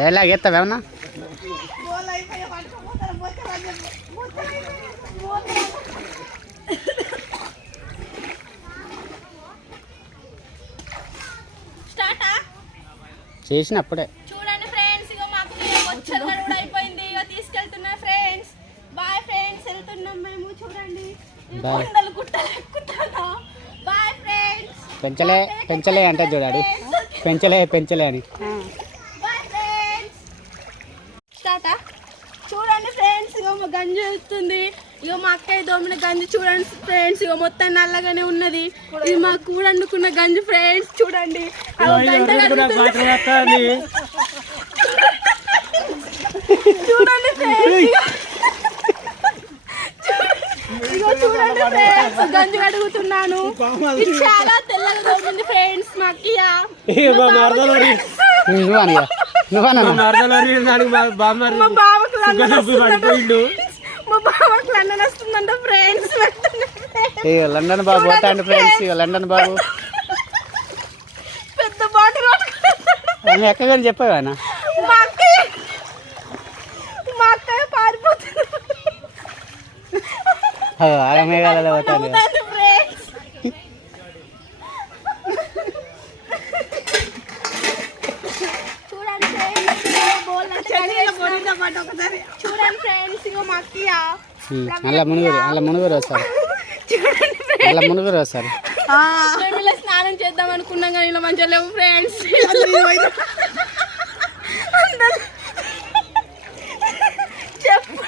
Dialogue ఎత్తావేమన్నా? చేసినప్పుడే చూడండి friends, ఇగో మాకు వచ్చర్ కూడా అయిపోయింది. ఇగో తీసుకెళ్తున్నా ఫ్రెండ్స్. బాయ్ ఫ్రెండ్స్, వెళ్తున్నాం మేము. చూడండి కొండలు గుట్టలు ఎక్కుతాను. Bye friends. పెంచలే పెంచలే అంటే చూడాడు, పెంచలే పెంచలే అని. Boy friends. స్టార్టా. చూడండి ఫ్రెండ్స్, ఇగో మా గంజి వెళ్తుంది. ఇగో మా అక్కయ్య దోమిన గంజి చూడండి ఫ్రెండ్స్. ఇగో మొత్తం నల్లగానే ఉన్నది. ఇది మా కూర వండుకున్న గంజి ఫ్రెండ్స్. చూడండి చూడండి ఫ్రెండ్స్, ఇగో చూడండి ఫ్రెండ్స్, గంజి అడుగుతున్నాను. ఇది చాలా తెల్లగా దోమింది ఫ్రెండ్స్. మా అక్కయ్య మా బావకు లండన్ వస్తుందంట ఫ్రెండ్స్. లండన్ బాబు పోతాండి ఫ్రెండ్స్. లండన్ బాబు పెద్ద బాటిల్ ఎక్కడ చెప్పావానా? మా అక్కయ్య పారిపోతుంది. మేఘాలలో పోతాండి. చూడండి ఫ్రెండ్స్, ఇగో మా అక్కయ్య అలా మునుగురు వస్తారు. అలా మునుగురు వస్తారు. మేము ఇలా స్నానం చేద్దాం అనుకున్నాం కానీ ఇలా మంచిగా లేవు ఫ్రెండ్స్. చెప్పు